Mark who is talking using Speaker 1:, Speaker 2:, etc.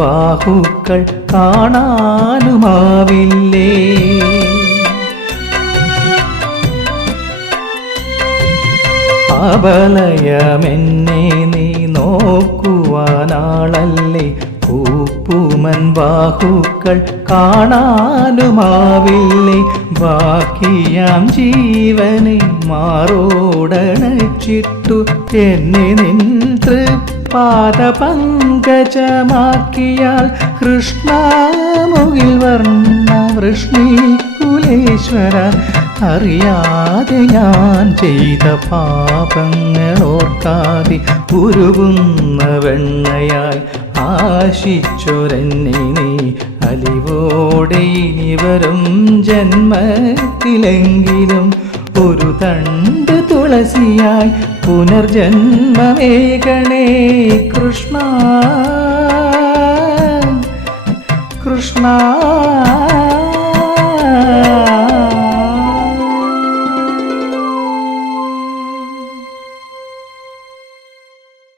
Speaker 1: ബാഹുക്കൾ കാണാനുമാവില്ലേ? അബലയമെന്നെ നീ നോക്കുവാനാളല്ലേ? കൂപ്പുമൻ ബാഹുക്കൾ കാണാനുമാവില്ലേ? ബാക്കിയാം ജീവനെ മാറോടണച്ചിട്ടു എന്നെ നിൻ തൃപ്പാദ പങ്കജമാക്കിയാൽ കൃഷ്ണമുകിൽ വർണ വൃഷ്ണി കുലേശ്വര അറിയാതെ ഞാൻ ചെയ്ത പാപങ്ങളോർക്കാതെ ഉരുകുന്ന വെണ്ണയായി ആശിച്ചൊരന്നെ അലിവോടെ ഇനി വരും ജന്മത്തിലെങ്കിലും ഒരു തണ്ട് തുളസിയായി പുനർജന്മമേകണേ കൃഷ്ണ. കൃഷ്ണ.